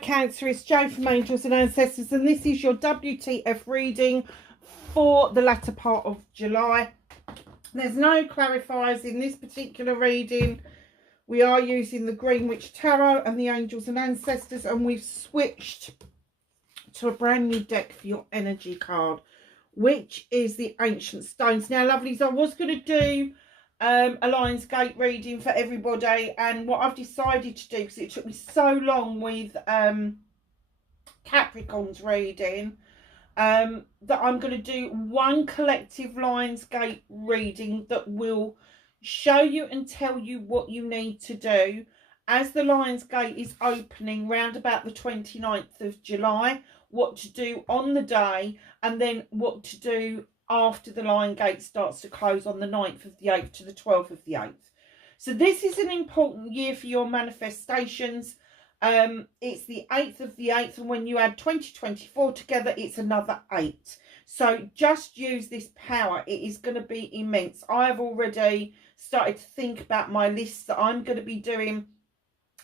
Cancer, it's Jo from Angels and Ancestors, and this is your WTF reading for the latter part of July. There's no clarifiers in this particular reading. We are using the Green Witch Tarot and the Angels and Ancestors, and we've switched to a brand new deck for your energy card, which is the Ancient Stones. Now, lovelies, I was going to do a Lionsgate reading for everybody, and what I've decided to do, because it took me so long with Capricorn's reading, that I'm going to do one collective Lionsgate reading that will show you and tell you what you need to do as the Lionsgate is opening round about the 29th of July, what to do on the day, and then what to do after the Lion Gate starts to close on the 9th of the 8th to the 12th of the 8th. So this is an important year for your manifestations. It's the 8th of the 8th, and when you add 2024 together, it's another 8. So just use this power. It is going to be immense. I've already started to think about my lists that I'm going to be doing.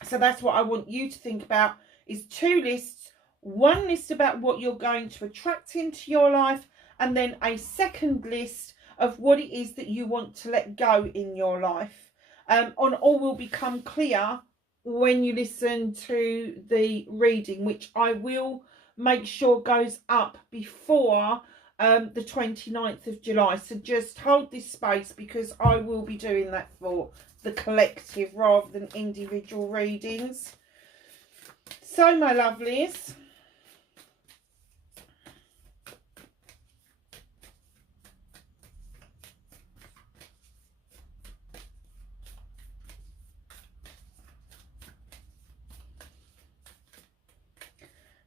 So that's what I want you to think about, is 2 lists. One list about what you're going to attract into your life, and then a second list of what it is that you want to let go in your life. On all will become clear when you listen to the reading, which I will make sure goes up before the 29th of July. So just hold this space, because I will be doing that for the collective rather than individual readings. So, my lovelies,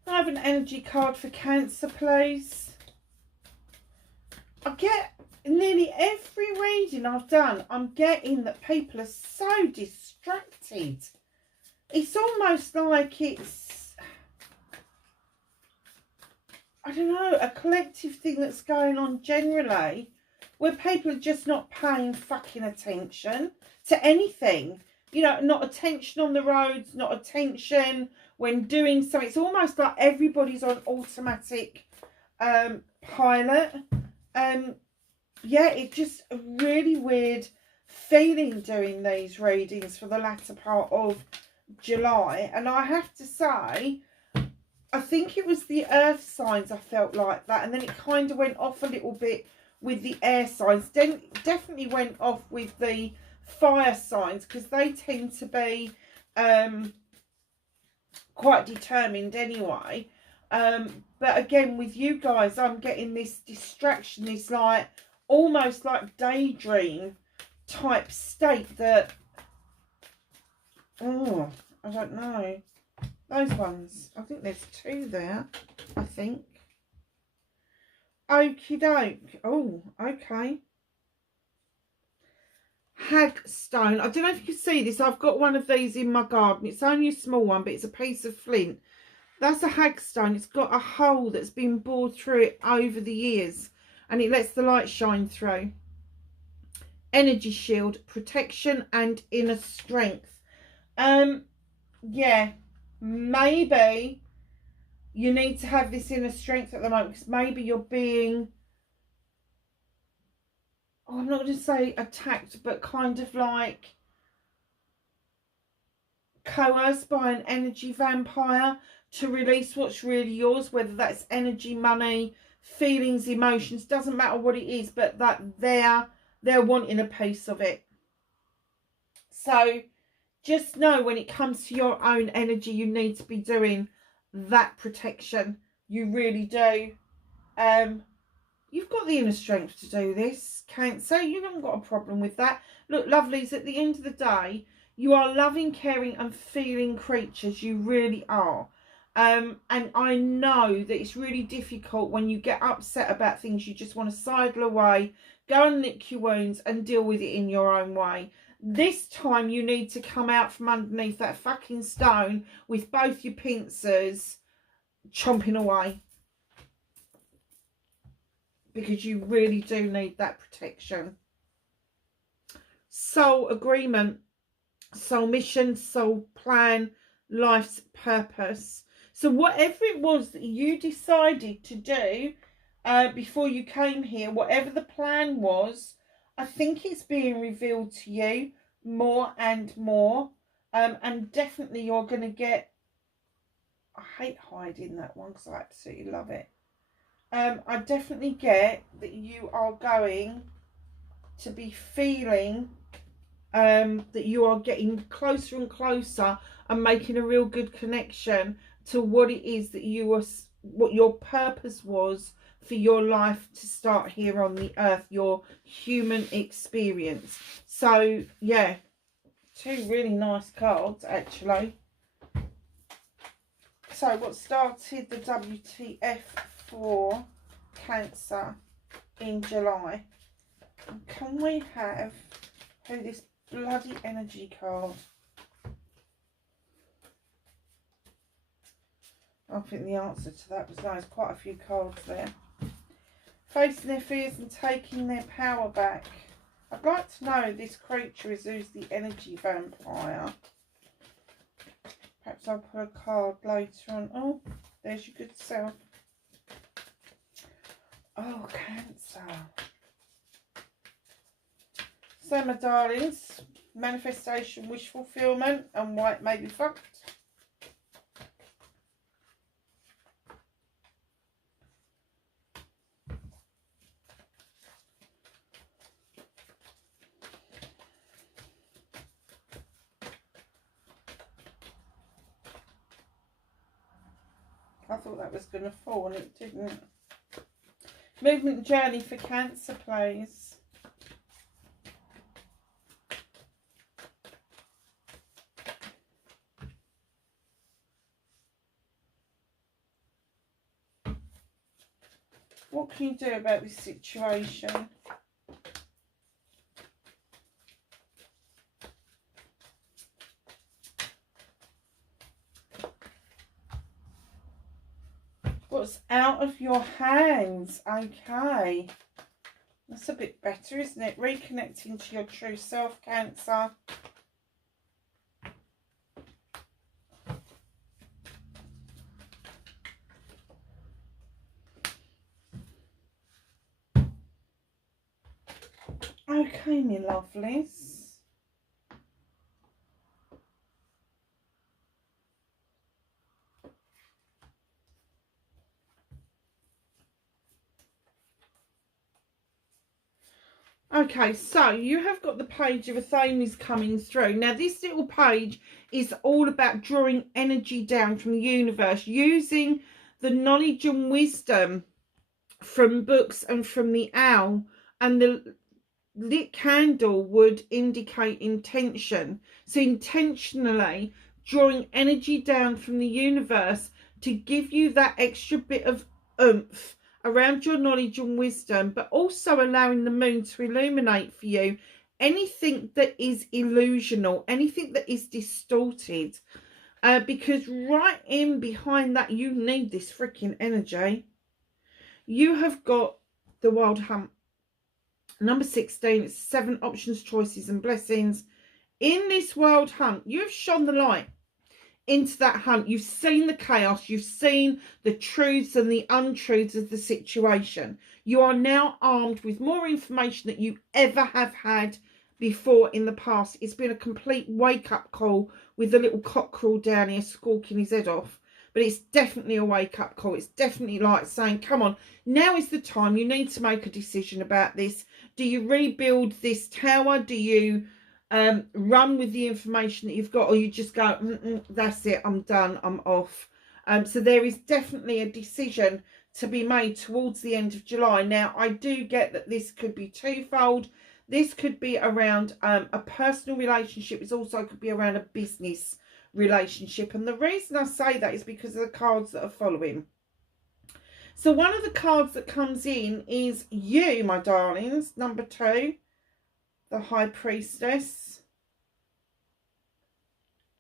I have an energy card for Cancer, please. I get nearly every reading I've done, I'm getting that people are so distracted. It's almost like it's, I don't know, a collective thing that's going on generally, where people are just not paying fucking attention to anything. You know, not attention on the roads, not attention when doing something. It's almost like everybody's on automatic pilot. Yeah, it's just a really weird feeling doing these readings for the latter part of July. And I have to say, I think it was the earth signs I felt like that, and then it kind of went off a little bit with the air signs. Definitely went off with the fire signs, because they tend to be quite determined anyway. But again, with you guys, I'm getting this distraction, this like almost like daydream type state that, oh, I don't know. Those ones, I think there's 2 there, I think. Okie doke. Oh, okay. Hagstone. I don't know if you can see this. I've got one of these in my garden. It's only a small one, but it's a piece of flint. That's a hagstone. It's got a hole that's been bored through it over the years, and it lets the light shine through. Energy shield, protection and inner strength. Yeah, maybe you need to have this inner strength at the moment, because maybe you're being, I'm not going to say attacked, but kind of like coerced by an energy vampire to release what's really yours, whether that's energy, money, feelings, emotions, doesn't matter what it is, but that they're wanting a piece of it. So just know, when it comes to your own energy, you need to be doing that protection. You really do. You've got the inner strength to do this, Cancer. You haven't got a problem with that. Look, lovelies, at the end of the day, you are loving, caring and feeling creatures. You really are. And I know that it's really difficult when you get upset about things. You just want to sidle away, go and lick your wounds and deal with it in your own way. This time you need to come out from underneath that fucking stone with both your pincers, chomping away. Because you really do need that protection. Soul agreement, soul mission, soul plan, life's purpose. So whatever it was that you decided to do before you came here, whatever the plan was, I think it's being revealed to you more and more. And definitely you're going to get, I hate hiding that one because I absolutely love it. I definitely get that you are going to be feeling that you are getting closer and closer and making a real good connection to what it is that you were, what your purpose was for your life to start here on the earth, your human experience. So yeah, two really nice cards actually. So what started the WTF for Cancer in July? And can we have this bloody energy card? I think the answer to that was no. There's quite a few cards there. Facing their fears and taking their power back. I'd like to know this creature is who's the energy vampire. Perhaps I'll put a card later on. Oh, there's your good self. Oh, Cancer. So, my darlings, manifestation, wish fulfillment, and white may be fucked. I thought that was going to fall and it didn't. Movement journey for Cancer, please. What can you do about this situation? What's out of your hands? Okay. That's a bit better, isn't it? Reconnecting to your true self, Cancer. Okay, my lovelies. Okay, so you have got the page of Athames coming through. Now, this little page is all about drawing energy down from the universe, using the knowledge and wisdom from books and from the owl, and the lit candle would indicate intention. So intentionally drawing energy down from the universe to give you that extra bit of oomph around your knowledge and wisdom, but also allowing the moon to illuminate for you anything that is illusional, anything that is distorted, because right in behind that, you need this freaking energy. You have got the Wild Hunt. Number 16, it's 7 options, choices and blessings. In this Wild Hunt, you have shone the light into that hunt. You've seen the chaos. You've seen the truths and the untruths of the situation. You are now armed with more information than you ever have had before in the past. It's been a complete wake-up call with the little cockerel down here squawking his head off. But it's definitely a wake-up call. It's definitely like saying, come on, now is the time. You need to make a decision about this. Do you rebuild this tower? Do you run with the information that you've got, or you just go, that's it, I'm done, I'm off? So there is definitely a decision to be made towards the end of July. Now, I do get that this could be twofold. This could be around a personal relationship. It also could be around a business relationship. And the reason I say that is because of the cards that are following. So one of the cards that comes in is you, my darlings. Number 2, the High Priestess.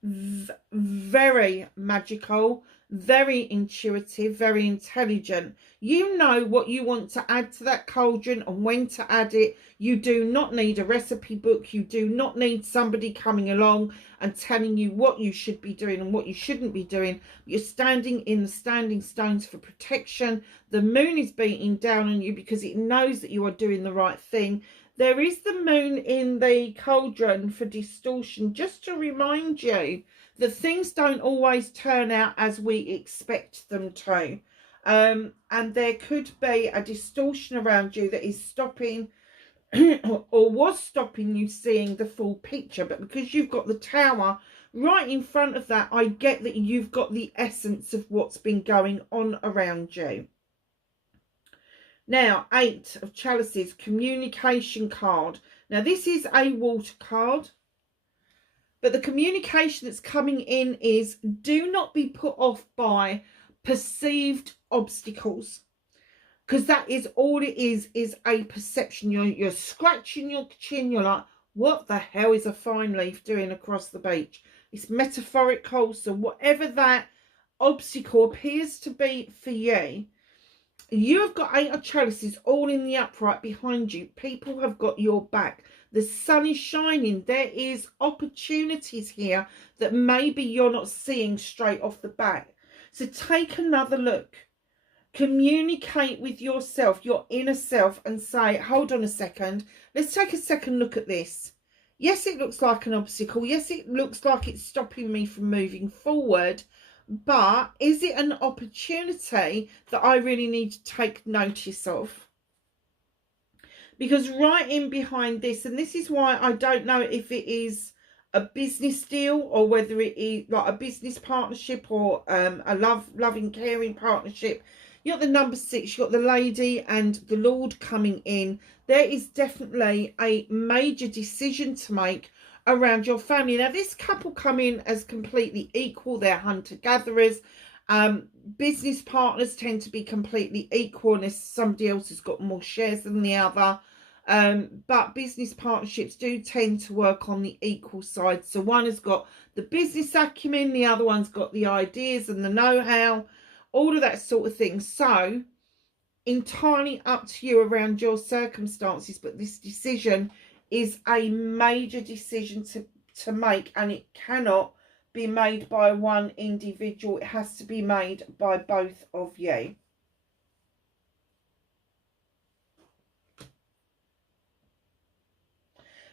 Very magical, very intuitive, very intelligent. You know what you want to add to that cauldron and when to add it. You do not need a recipe book. You do not need somebody coming along and telling you what you should be doing and what you shouldn't be doing. You're standing in the standing stones for protection. The moon is beating down on you because it knows that you are doing the right thing. There is the moon in the cauldron for distortion, just to remind you that things don't always turn out as we expect them to. And there could be a distortion around you that is stopping or was stopping you seeing the full picture. But because you've got the Tower right in front of that, I get that you've got the essence of what's been going on around you. Now, 8 of Chalices, communication card. Now, this is a water card, but the communication that's coming in is do not be put off by perceived obstacles, because that is all it is a perception. You're scratching your chin. You're like, what the hell is a fine leaf doing across the beach? It's metaphorical. So whatever that obstacle appears to be for you, you have got 8 of Chalices all in the upright behind you. People have got your back. The sun is shining. There is opportunities here that maybe you're not seeing straight off the bat. So take another look. Communicate with yourself, your inner self, and say, hold on a second. Let's take a second look at this. Yes, it looks like an obstacle. Yes, it looks like it's stopping me from moving forward. But is it an opportunity that I really need to take notice of? Because right in behind this, and this is why I don't know if it is a business deal or whether it is like a business partnership or a loving, caring partnership. You got the number 6, you got the lady and the Lord coming in. There is definitely a major decision to make around your family. Now, this couple come in as completely equal. They're hunter-gatherers. Business partners tend to be completely equal unless somebody else has got more shares than the other. But business partnerships do tend to work on the equal side. So one has got the business acumen, the other one's got the ideas and the know-how, all of that sort of thing. So entirely up to you around your circumstances, but this decision is a major decision to make, and it cannot be made by one individual. It has to be made by both of you.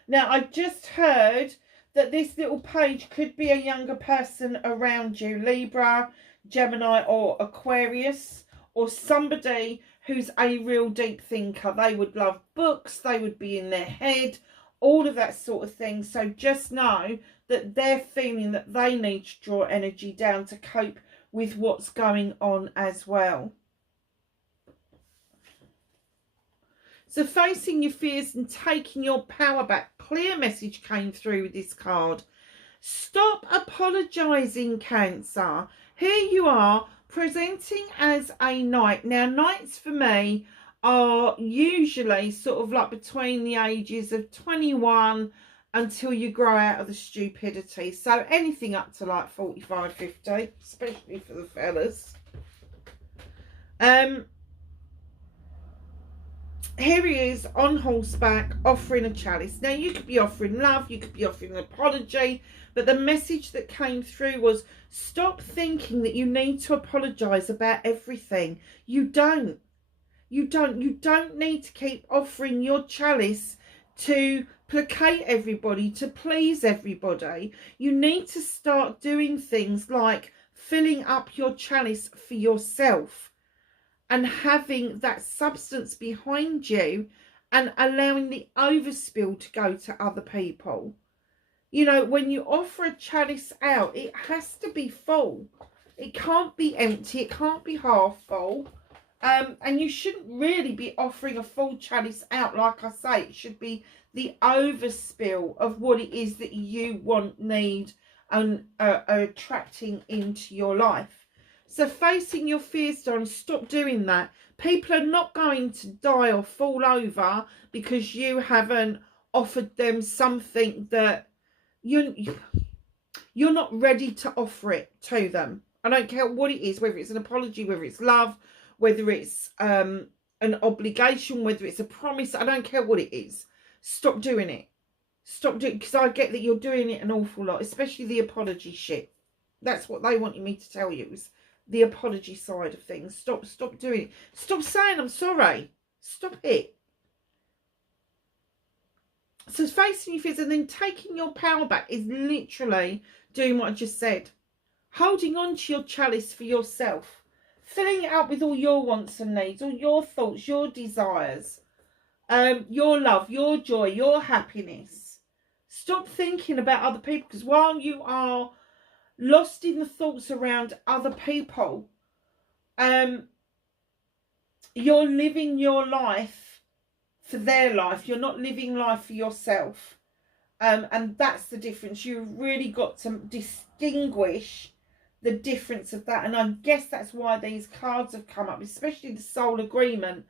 Now, I just heard that this little page could be a younger person around you, Libra, Gemini or Aquarius, or somebody who's a real deep thinker. They would love books, they would be in their head, all of that sort of thing. So just know that they're feeling that they need to draw energy down to cope with what's going on as well. So facing your fears and taking your power back. Clear message came through with this card. Stop apologising, Cancer. Here you are presenting as a knight. Now, knights for me are usually sort of like between the ages of 21 until you grow out of the stupidity. So anything up to like 45, 50, especially for the fellas. Here he is on horseback offering a chalice. Now, you could be offering love, you could be offering an apology, but the message that came through was stop thinking that you need to apologise about everything. You don't. You don't need to keep offering your chalice to placate everybody, to please everybody. You need to start doing things like filling up your chalice for yourself and having that substance behind you and allowing the overspill to go to other people. You know, when you offer a chalice out, it has to be full. It can't be empty. It can't be half full. And you shouldn't really be offering a full chalice out. Like I say, it should be the overspill of what it is that you want, need, and are attracting into your life. So facing your fears, darling, stop doing that. People are not going to die or fall over because you haven't offered them something that you're not ready to offer it to them. I don't care what it is, whether it's an apology, whether it's love, whether it's an obligation, whether it's a promise. I don't care what it is. Stop doing it. Stop doing it, because I get that you're doing it an awful lot, especially the apology shit. That's what they wanted me to tell you, is the apology side of things. Stop doing it. Stop saying I'm sorry. Stop it. So facing your fears and then taking your power back is literally doing what I just said. Holding on to your chalice for yourself. Filling it up with all your wants and needs, all your thoughts, your desires, your love, your joy, your happiness. Stop thinking about other people, because while you are lost in the thoughts around other people, you're living your life for their life. You're not living life for yourself. And that's the difference. You've really got to distinguish the difference of that. And I guess that's why these cards have come up, especially the soul agreement,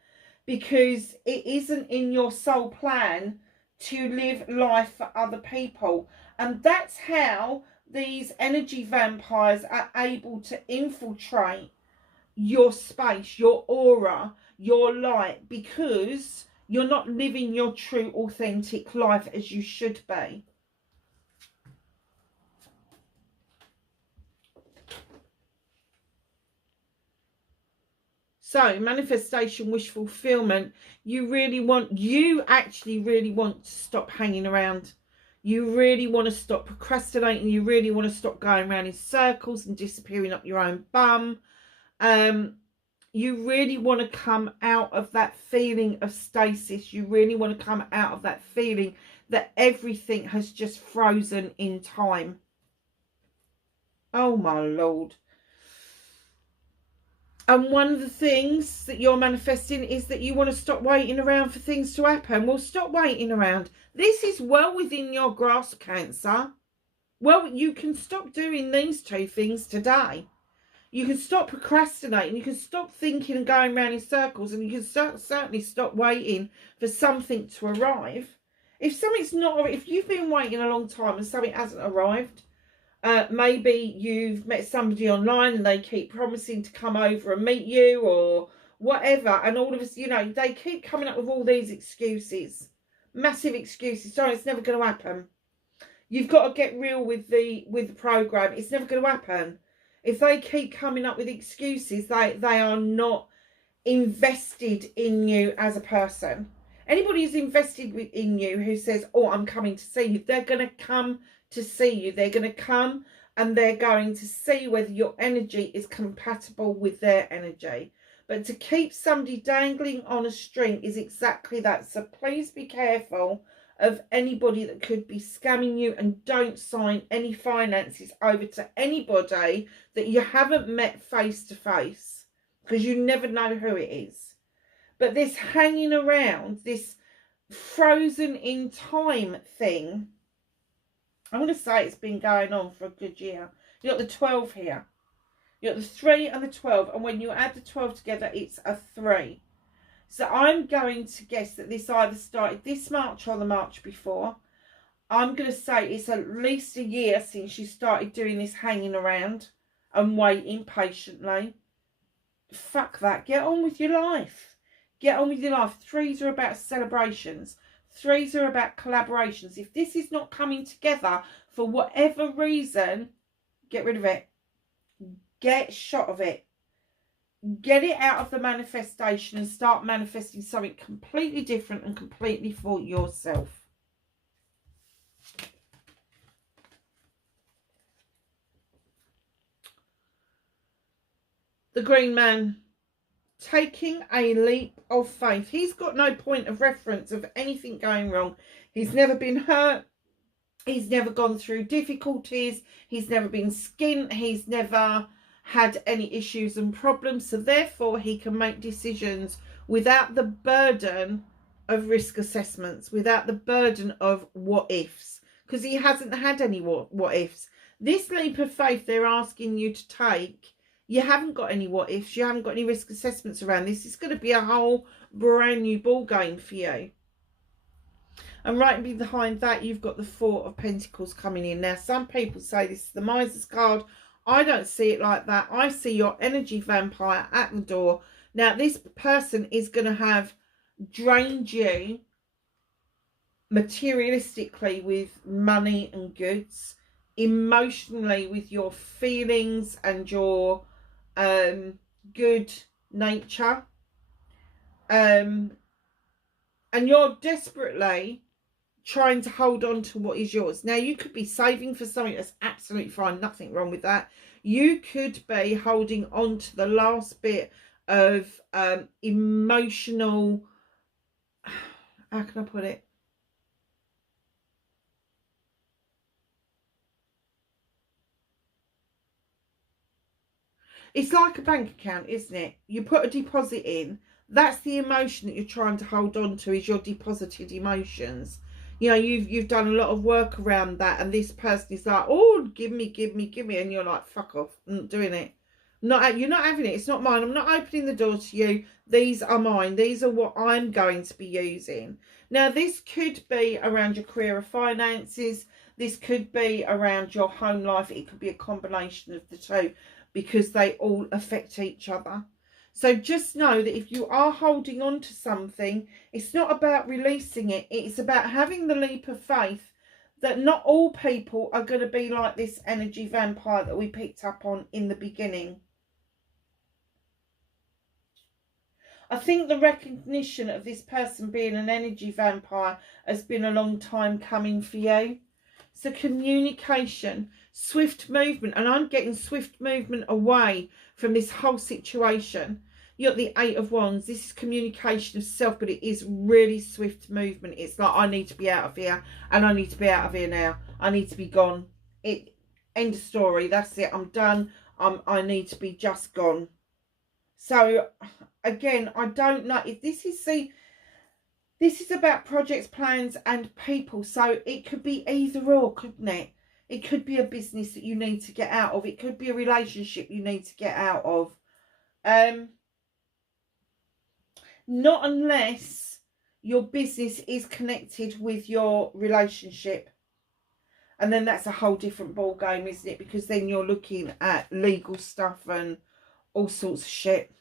because it isn't in your soul plan to live life for other people. And that's how these energy vampires are able to infiltrate your space, your aura, your light, because you're not living your true authentic life as you should be. So manifestation, wish fulfillment, you actually really want to stop hanging around. You really want to stop procrastinating. You really want to stop going around in circles and disappearing up your own bum. You really want to come out of that feeling of stasis. You really want to come out of that feeling that everything has just frozen in time. Oh my Lord. And one of the things that you're manifesting is that you want to stop waiting around for things to happen. Well, stop waiting around. This is well within your grasp, Cancer. Well, you can stop doing these two things today. You can stop procrastinating. You can stop thinking and going around in circles. And you can certainly stop waiting for something to arrive. If something's not, if you've been waiting a long time and something hasn't arrived, maybe you've met somebody online and they keep promising to come over and meet you or whatever. And all of us, you know, they keep coming up with all these excuses. Massive excuses. Sorry, it's never going to happen. You've got to get real with the program. It's never going to happen. If they keep coming up with excuses, they are not invested in you as a person. Anybody who's invested in you who says, oh, I'm coming to see you, they're going to come to see you. They're going to come and they're going to see whether your energy is compatible with their energy. But to keep somebody dangling on a string is exactly that. So please be careful of anybody that could be scamming you, and don't sign any finances over to anybody that you haven't met face to face, because you never know who it is. But this hanging around, this frozen in time thing, I'm going to say it's been going on for a good year. You've got the 12 here. You've got the 3 and the 12. And when you add the 12 together, it's a 3. So I'm going to guess that this either started this March or the March before. I'm going to say it's at least a year since you started doing this hanging around and waiting patiently. Fuck that. Get on with your life. Get on with your life. 3s are about celebrations. 3s are about collaborations. If this is not coming together for whatever reason, get rid of it. Get shot of it. Get it out of the manifestation and start manifesting something completely different and completely for yourself. The Green Man. Taking a leap of faith. He's got no point of reference of anything going wrong. He's never been hurt. He's never gone through difficulties. He's never been skint. He's never had any issues and problems. So therefore he can make decisions without the burden of risk assessments, without the burden of what ifs, because he hasn't had any what ifs. This leap of faith they're asking you to take, you haven't got any what ifs, you haven't got any risk assessments around this. It's going to be a whole brand new ball game for you. And right behind that, you've got the 4 of Pentacles coming in. Now, some people say this is the Miser's card. I don't see it like that. I see your energy vampire at the door. Now, this person is going to have drained you materialistically with money and goods, emotionally with your feelings and your good nature, and you're desperately trying to hold on to what is yours. Now, you could be saving for something. That's absolutely fine, nothing wrong with that. You could be holding on to the last bit of emotional, how can I put it, it's like a bank account, isn't it? You put a deposit in. That's the emotion that you're trying to hold on to, is your deposited emotions. You know, you've done a lot of work around that, and this person is like, oh, give me, and you're like, fuck off, I'm not doing it. You're not having it. It's not mine. I'm not opening the door to you. These are mine. These are what I'm going to be using. Now, this could be around your career or finances. This could be around your home life. It could be a combination of the two, because they all affect each other. So just know that if you are holding on to something, it's not about releasing it. It's about having the leap of faith that not all people are going to be like this energy vampire that we picked up on in the beginning. I think the recognition of this person being an energy vampire has been a long time coming for you. So communication, swift movement, and I'm getting swift movement away from this whole situation. You're at the Eight of Wands. This is communication of self, but it is really swift movement. It's like, I need to be out of here, and I need to be out of here now. I need to be gone. End of story. That's it. I'm done. I need to be just gone. So again, I don't know if this is about projects, plans, and people. So it could be either or, couldn't it? It could be a business that you need to get out of. It could be a relationship you need to get out of. Not unless your business is connected with your relationship. And then that's a whole different ball game, isn't it? Because then you're looking at legal stuff and all sorts of shit.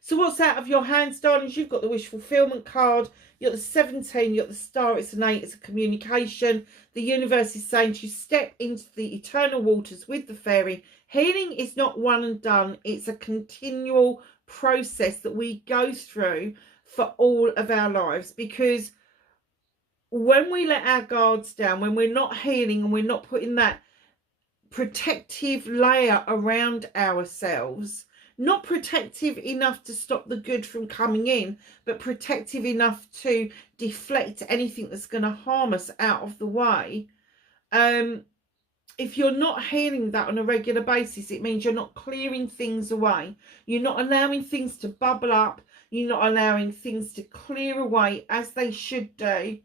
So what's out of your hands, darlings? You've got the wish fulfillment card. You've got the 17. You've got the star. It's an 8. It's a communication. The universe is saying to you, step into the eternal waters with the fairy. Healing is not one and done. It's a continual process that we go through for all of our lives. Because when we let our guards down, when we're not healing and we're not putting that protective layer around ourselves, not protective enough to stop the good from coming in, but protective enough to deflect anything that's going to harm us out of the way. If you're not healing that on a regular basis, it means you're not clearing things away. You're not allowing things to bubble up. You're not allowing things to clear away as they should do,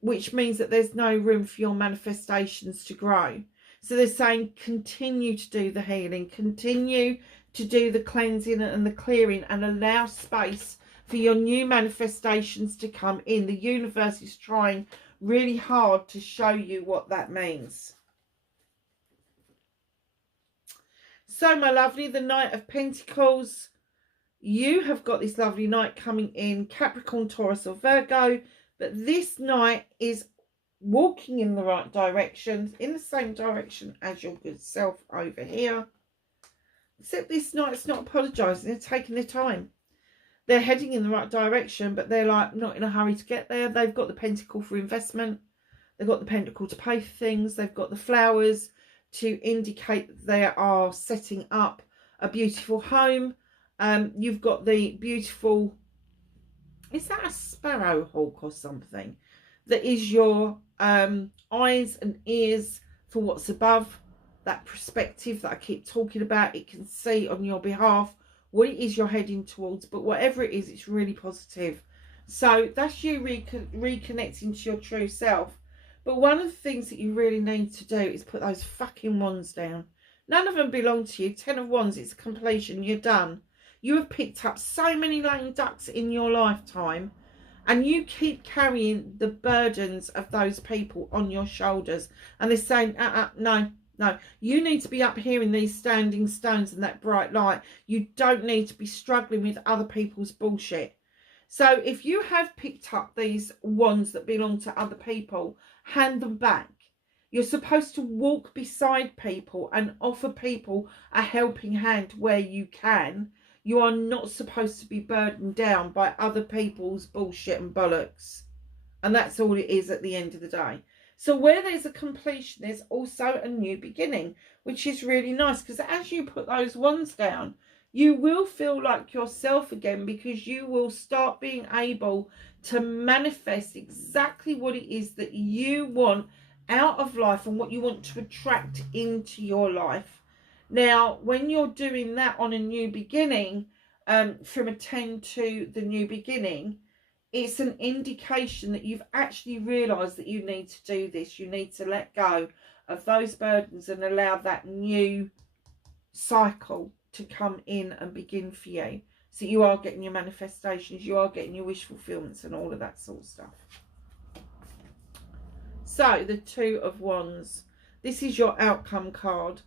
which means that there's no room for your manifestations to grow. So they're saying continue to do the healing, continue to do the cleansing and the clearing, and allow space for your new manifestations to come in. The universe is trying really hard to show you what that means. So, my lovely, the Knight of Pentacles, you have got this lovely knight coming in, Capricorn, Taurus or Virgo, but this knight is walking in the right direction, in the same direction as your good self over here. Except this knight's not apologising. They're taking their time. They're heading in the right direction, but they're like not in a hurry to get there. They've got the pentacle for investment. They've got the pentacle to pay for things. They've got the flowers to indicate that they are setting up a beautiful home. You've got the beautiful, is that a sparrowhawk or something? That is your eyes and ears for what's above. That perspective that I keep talking about, it can see on your behalf what it is you're heading towards, but whatever it is, it's really positive. So that's you reconnecting to your true self. But one of the things that you really need to do is put those fucking wands down. None of them belong to you. 10 of Wands, it's completion. You're done. You have picked up so many lame ducks in your lifetime, and you keep carrying the burdens of those people on your shoulders. And they're saying, no, No, you need to be up here in these standing stones and that bright light. You don't need to be struggling with other people's bullshit. So if you have picked up these wands that belong to other people, hand them back. You're supposed to walk beside people and offer people a helping hand where you can. You are not supposed to be burdened down by other people's bullshit and bollocks. And that's all it is at the end of the day. So where there's a completion, there's also a new beginning, which is really nice, because as you put those wands down, you will feel like yourself again, because you will start being able to manifest exactly what it is that you want out of life and what you want to attract into your life. Now, when you're doing that on a new beginning, from a 10 to the new beginning, it's an indication that you've actually realised that you need to do this. You need to let go of those burdens and allow that new cycle to come in and begin for you. So you are getting your manifestations, you are getting your wish fulfillments and all of that sort of stuff. So the Two of Wands. This is your outcome card.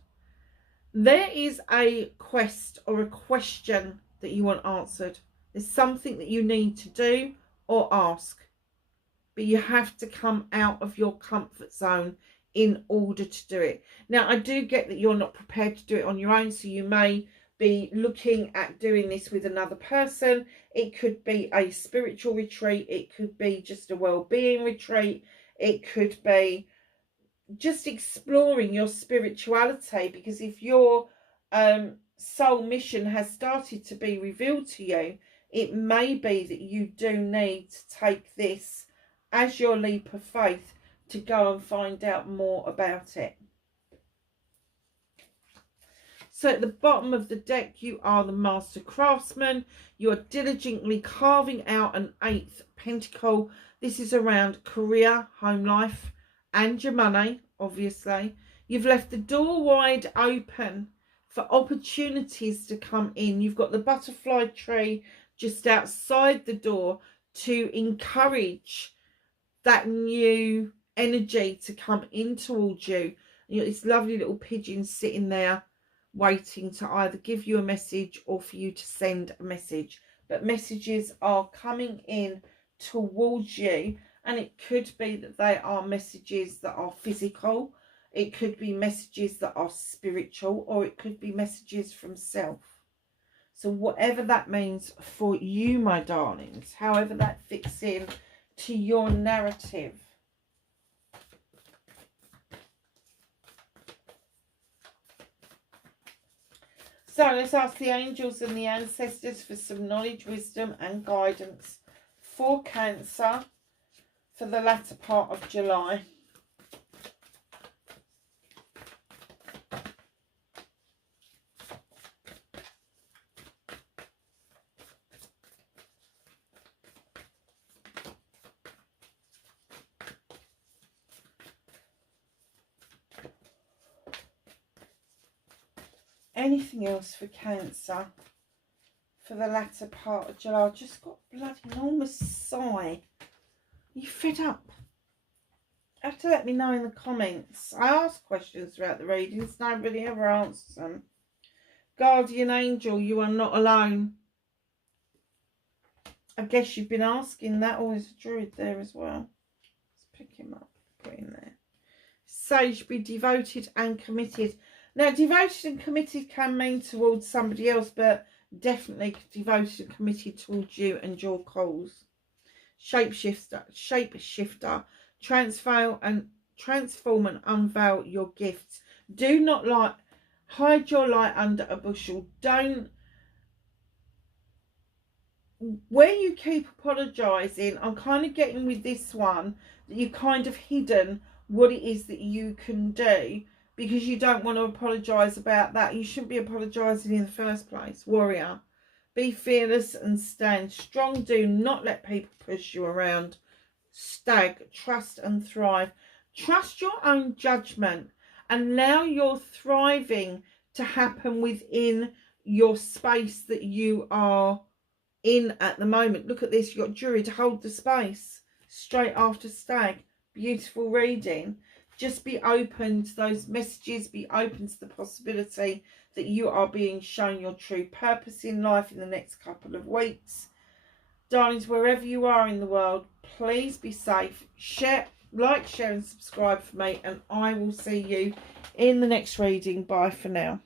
There is a quest or a question that you want answered. There's something that you need to do or ask, but you have to come out of your comfort zone in order to do it. Now, I do get that you're not prepared to do it on your own, so you may be looking at doing this with another person. It could be a spiritual retreat, it could be just a well-being retreat, it could be just exploring your spirituality, because if your soul mission has started to be revealed to you, it may be that you do need to take this as your leap of faith to go and find out more about it. So at the bottom of the deck, you are the master craftsman. You are diligently carving out an 8th pentacle. This is around career, home life, and your money, obviously. You've left the door wide open for opportunities to come in. You've got the butterfly tree just outside the door to encourage that new energy to come in towards you. You know, this lovely little pigeon sitting there waiting to either give you a message or for you to send a message. But messages are coming in towards you, and it could be that they are messages that are physical, it could be messages that are spiritual, or it could be messages from self. So whatever that means for you, my darlings, however that fits in to your narrative. So let's ask the angels and the ancestors for some knowledge, wisdom and guidance for Cancer for the latter part of July. Anything else for Cancer for the latter part of July? I just got a bloody enormous sigh. Are you fed up? You have to let me know in the comments. I ask questions throughout the readings, nobody ever answers them. Guardian angel, you are not alone. I guess you've been asking that. Oh, there's a druid there as well. Let's pick him up, put him there. Sage, be devoted and committed. Now, devoted and committed can mean towards somebody else, but definitely devoted and committed towards you and your cause. Shapeshifter, transform and unveil your gifts. Do not hide your light under a bushel. Where you keep apologising, I'm kind of getting with this one that you've kind of hidden what it is that you can do, because you don't want to apologise about that. You shouldn't be apologising in the first place. Warrior, be fearless and stand strong. Do not let people push you around. Stag, trust and thrive. Trust your own judgment and allow your thriving to happen within your space that you are in at the moment. Look at this. You've got Druid to hold the space straight after Stag. Beautiful reading. Just be open to those messages. Be open to the possibility that you are being shown your true purpose in life in the next couple of weeks. Darlings, wherever you are in the world, please be safe. Share, like, share and subscribe for me, and I will see you in the next reading. Bye for now.